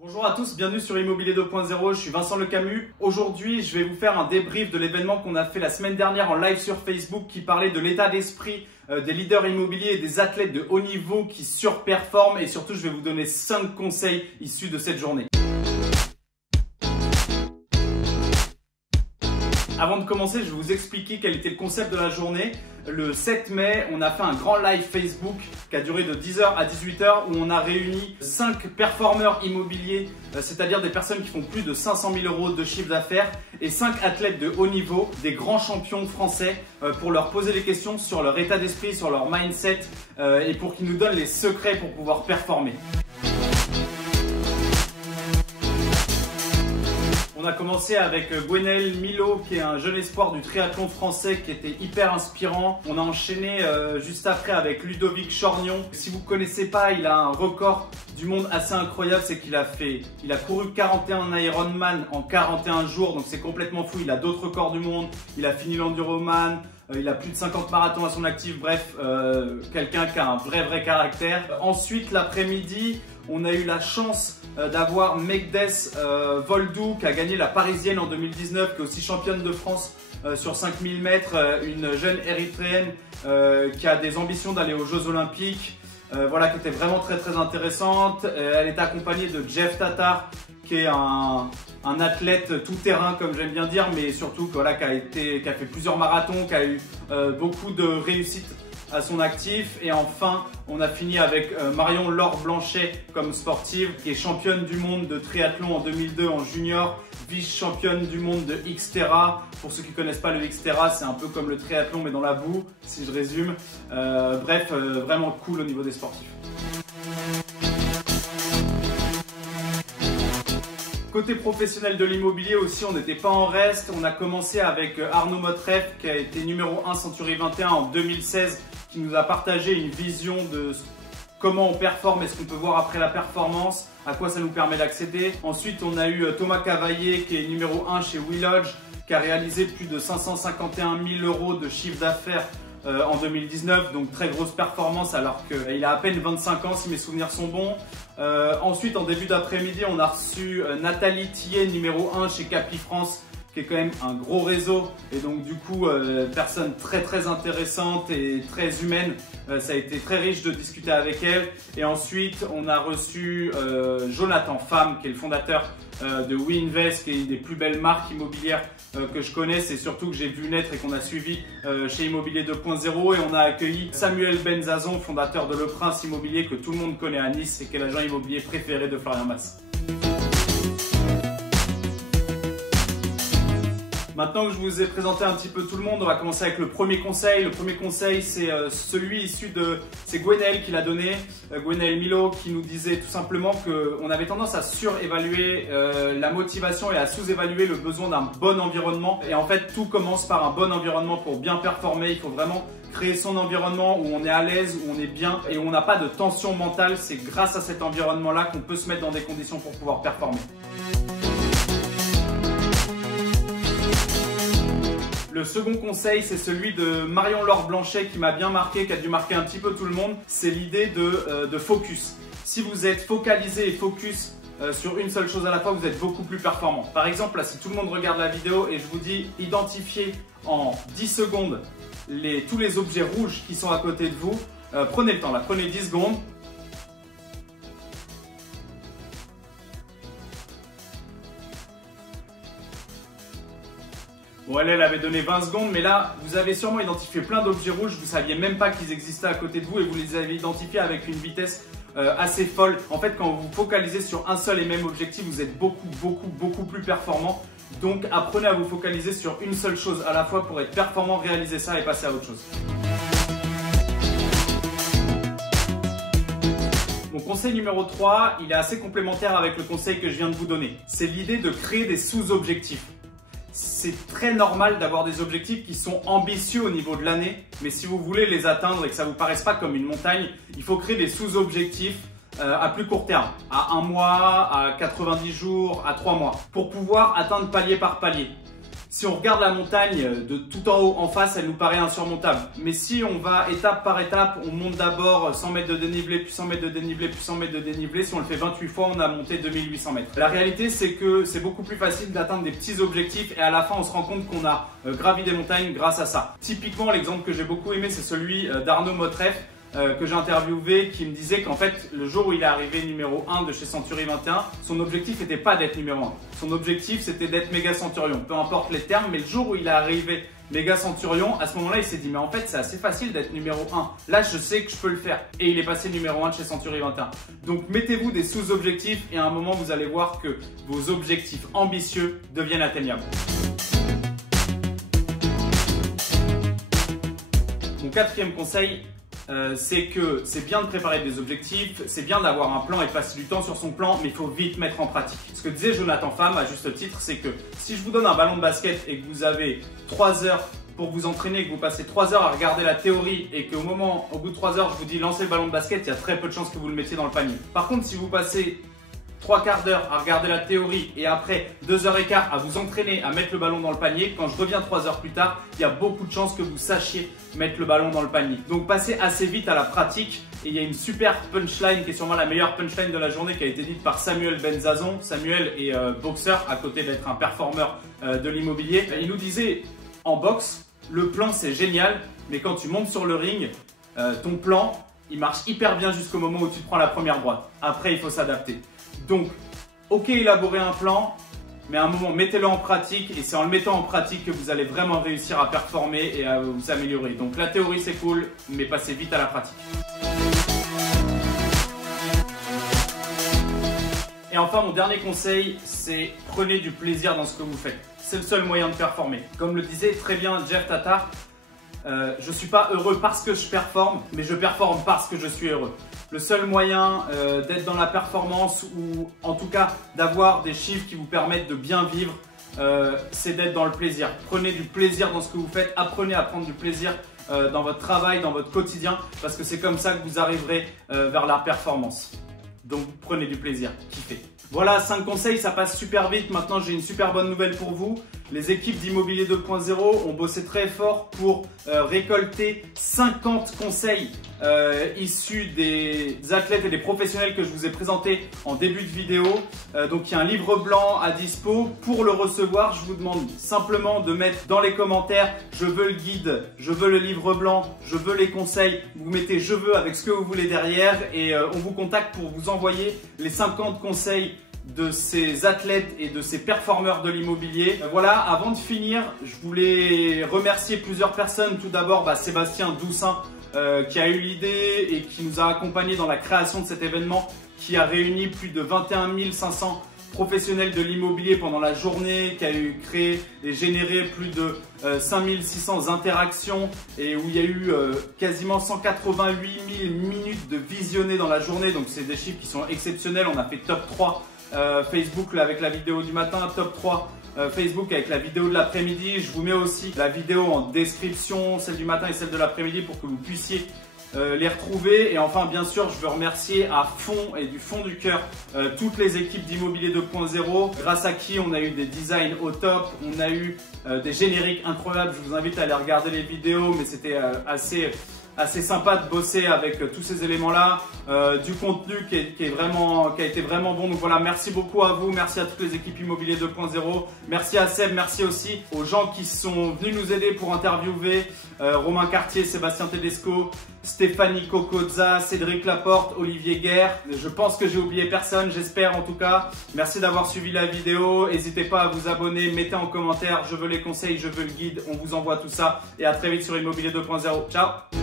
Bonjour à tous, bienvenue sur Immobilier 2.0, je suis Vincent Le Camus. Aujourd'hui, je vais vous faire un débrief de l'événement qu'on a fait la semaine dernière en live sur Facebook qui parlait de l'état d'esprit des leaders immobiliers et des athlètes de haut niveau qui surperforment et surtout, je vais vous donner 5 conseils issus de cette journée. Avant de commencer, je vais vous expliquer quel était le concept de la journée. Le 7 mai, on a fait un grand live Facebook qui a duré de 10h à 18h où on a réuni 5 performeurs immobiliers, c'est-à-dire des personnes qui font plus de 500 000 euros de chiffre d'affaires et 5 athlètes de haut niveau, des grands champions français, pour leur poser des questions sur leur état d'esprit, sur leur mindset et pour qu'ils nous donnent les secrets pour pouvoir performer. On a commencé avec Gwenaël Milo qui est un jeune espoir du triathlon français qui était hyper inspirant. On a enchaîné juste après avec Ludovic Chorgnon. Si vous ne connaissez pas, il a un record du monde assez incroyable, c'est qu'il a couru 41 Ironman en 41 jours, donc c'est complètement fou. Il a d'autres records du monde, il a fini l'enduroman, il a plus de 50 marathons à son actif, bref, quelqu'un qui a un vrai caractère. Ensuite, l'après-midi, on a eu la chance d'avoir Megdes Voldou qui a gagné la Parisienne en 2019, qui est aussi championne de France sur 5000 mètres, une jeune érythréenne qui a des ambitions d'aller aux Jeux Olympiques, voilà, qui était vraiment très intéressante. Elle était accompagnée de Jeff Tatar qui est un athlète tout-terrain comme j'aime bien dire, mais surtout voilà, qui a fait plusieurs marathons, qui a eu beaucoup de réussite à son actif. Et enfin, on a fini avec Marion Laure Blanchet comme sportive, qui est championne du monde de triathlon en 2002 en junior, vice-championne du monde de Xterra. Pour ceux qui ne connaissent pas le Xterra, c'est un peu comme le triathlon mais dans la boue, si je résume. Bref, vraiment cool au niveau des sportifs. Côté professionnel de l'immobilier aussi, on n'était pas en reste. On a commencé avec Arnaud Motref qui a été numéro 1 Century 21 en 2016, qui nous a partagé une vision de comment on performe et ce qu'on peut voir après la performance, à quoi ça nous permet d'accéder. Ensuite, on a eu Thomas Cavaillé qui est numéro 1 chez WeLodge, qui a réalisé plus de 551 000 euros de chiffre d'affaires en 2019, donc très grosse performance alors qu'il a à peine 25 ans si mes souvenirs sont bons. Ensuite, en début d'après-midi, on a reçu Nathalie Tillet, numéro 1 chez Capifrance, qui est quand même un gros réseau et donc du coup personne très intéressante et très humaine. Ça a été très riche de discuter avec elle. Et ensuite, on a reçu Jonathan Pham, qui est le fondateur de WeInvest, qui est une des plus belles marques immobilières que je connaisse et surtout que j'ai vu naître et qu'on a suivi chez Immobilier 2.0. Et on a accueilli Samuel Benzazon, fondateur de Le Prince Immobilier, que tout le monde connaît à Nice et qui est l'agent immobilier préféré de Florian Masse. Maintenant que je vous ai présenté un petit peu tout le monde, on va commencer avec le premier conseil. Le premier conseil, c'est celui issu de... C'est Gwenaël qui l'a donné, Gwenaël Milo, qui nous disait tout simplement qu'on avait tendance à surévaluer la motivation et à sous-évaluer le besoin d'un bon environnement. Et en fait, tout commence par un bon environnement pour bien performer. Il faut vraiment créer son environnement où on est à l'aise, où on est bien et où on n'a pas de tension mentale. C'est grâce à cet environnement-là qu'on peut se mettre dans des conditions pour pouvoir performer. Le second conseil, c'est celui de Marion Laure Blanchet qui m'a bien marqué, qui a dû marquer un petit peu tout le monde. C'est l'idée de focus. Si vous êtes focalisé et focus sur une seule chose à la fois, vous êtes beaucoup plus performant. Par exemple, là, si tout le monde regarde la vidéo et je vous dis identifiez en 10 secondes tous les objets rouges qui sont à côté de vous, prenez le temps là, prenez 10 secondes. Bon, elle avait donné 20 secondes, mais là, vous avez sûrement identifié plein d'objets rouges, vous ne saviez même pas qu'ils existaient à côté de vous et vous les avez identifiés avec une vitesse assez folle. En fait, quand vous vous focalisez sur un seul et même objectif, vous êtes beaucoup plus performant. Donc, apprenez à vous focaliser sur une seule chose à la fois pour être performant, réaliser ça et passer à autre chose. Mon conseil numéro 3, il est assez complémentaire avec le conseil que je viens de vous donner. C'est l'idée de créer des sous-objectifs. C'est très normal d'avoir des objectifs qui sont ambitieux au niveau de l'année, mais si vous voulez les atteindre et que ça ne vous paraisse pas comme une montagne, il faut créer des sous-objectifs à plus court terme, à 1 mois, à 90 jours, à 3 mois, pour pouvoir atteindre palier par palier. Si on regarde la montagne de tout en haut en face, elle nous paraît insurmontable. Mais si on va étape par étape, on monte d'abord 100 mètres de dénivelé, puis 100 mètres de dénivelé, puis 100 mètres de dénivelé. Si on le fait 28 fois, on a monté 2800 mètres. La réalité, c'est que c'est beaucoup plus facile d'atteindre des petits objectifs et à la fin, on se rend compte qu'on a gravi des montagnes grâce à ça. Typiquement, l'exemple que j'ai beaucoup aimé, c'est celui d'Arnaud Motref, que j'ai interviewé, qui me disait qu'en fait le jour où il est arrivé numéro 1 de chez Century 21, son objectif n'était pas d'être numéro 1. Son objectif c'était d'être méga centurion, peu importe les termes, mais le jour où il est arrivé méga centurion, à ce moment-là il s'est dit mais en fait c'est assez facile d'être numéro 1, là je sais que je peux le faire, et il est passé numéro 1 de chez Century 21. Donc mettez-vous des sous-objectifs et à un moment vous allez voir que vos objectifs ambitieux deviennent atteignables. Mon quatrième conseil, c'est que c'est bien de préparer des objectifs, c'est bien d'avoir un plan et de passer du temps sur son plan, mais il faut vite mettre en pratique. Ce que disait Jonathan Pham à juste titre, c'est que si je vous donne un ballon de basket et que vous avez 3 heures pour vous entraîner, que vous passez 3 heures à regarder la théorie et qu'au bout de 3 heures, je vous dis lancez le ballon de basket, il y a très peu de chances que vous le mettiez dans le panier. Par contre, si vous passez 3/4 d'heure à regarder la théorie et après 2h15 à vous entraîner à mettre le ballon dans le panier, quand je reviens 3 heures plus tard, il y a beaucoup de chances que vous sachiez mettre le ballon dans le panier. Donc passez assez vite à la pratique et il y a une super punchline qui est sûrement la meilleure punchline de la journée qui a été dite par Samuel Benzazon. Samuel est boxeur à côté d'être un performeur de l'immobilier. Il nous disait en boxe, le plan c'est génial, mais quand tu montes sur le ring, ton plan il marche hyper bien jusqu'au moment où tu te prends la première droite. Après il faut s'adapter. Donc, ok élaborer un plan, mais à un moment mettez-le en pratique et c'est en le mettant en pratique que vous allez vraiment réussir à performer et à vous améliorer. Donc la théorie c'est cool, mais passez vite à la pratique. Et enfin mon dernier conseil, c'est prenez du plaisir dans ce que vous faites. C'est le seul moyen de performer. Comme le disait très bien Jeff Tatar, je ne suis pas heureux parce que je performe, mais je performe parce que je suis heureux. Le seul moyen d'être dans la performance ou en tout cas d'avoir des chiffres qui vous permettent de bien vivre, c'est d'être dans le plaisir. Prenez du plaisir dans ce que vous faites, apprenez à prendre du plaisir dans votre travail, dans votre quotidien, parce que c'est comme ça que vous arriverez vers la performance. Donc prenez du plaisir, kiffez. Voilà, 5 conseils, ça passe super vite. Maintenant, j'ai une super bonne nouvelle pour vous. Les équipes d'Immobilier 2.0 ont bossé très fort pour récolter 50 conseils issus des athlètes et des professionnels que je vous ai présentés en début de vidéo. Donc, il y a un livre blanc à dispo. Pour le recevoir, je vous demande simplement de mettre dans les commentaires « Je veux le guide, je veux le livre blanc, je veux les conseils ». Vous mettez « Je veux » avec ce que vous voulez derrière et on vous contacte pour vous envoyer les 50 conseils de ces athlètes et de ces performeurs de l'immobilier. Voilà, avant de finir, je voulais remercier plusieurs personnes. Tout d'abord, Sébastien Doussin qui a eu l'idée et qui nous a accompagnés dans la création de cet événement qui a réuni plus de 21 500 professionnels de l'immobilier pendant la journée, qui a créé et généré plus de 5600 interactions et où il y a eu quasiment 188 000 minutes de visionnées dans la journée. Donc c'est des chiffres qui sont exceptionnels. On a fait top 3 Facebook avec la vidéo du matin, top 3 Facebook avec la vidéo de l'après-midi. Je vous mets aussi la vidéo en description, celle du matin et celle de l'après-midi pour que vous puissiez les retrouver. Et enfin, bien sûr, je veux remercier à fond et du fond du cœur toutes les équipes d'Immobilier 2.0 grâce à qui on a eu des designs au top, on a eu des génériques incroyables. Je vous invite à aller regarder les vidéos, mais c'était assez sympa de bosser avec tous ces éléments-là, du contenu qui a été vraiment bon. Donc voilà, merci beaucoup à vous, merci à toutes les équipes Immobilier 2.0, merci à Seb, merci aussi aux gens qui sont venus nous aider pour interviewer, Romain Cartier, Sébastien Tedesco, Stéphanie Cocozza, Cédric Laporte, Olivier Guerre. Je pense que j'ai oublié personne, j'espère en tout cas. Merci d'avoir suivi la vidéo, n'hésitez pas à vous abonner, mettez en commentaire, je veux les conseils, je veux le guide, on vous envoie tout ça et à très vite sur Immobilier 2.0. Ciao!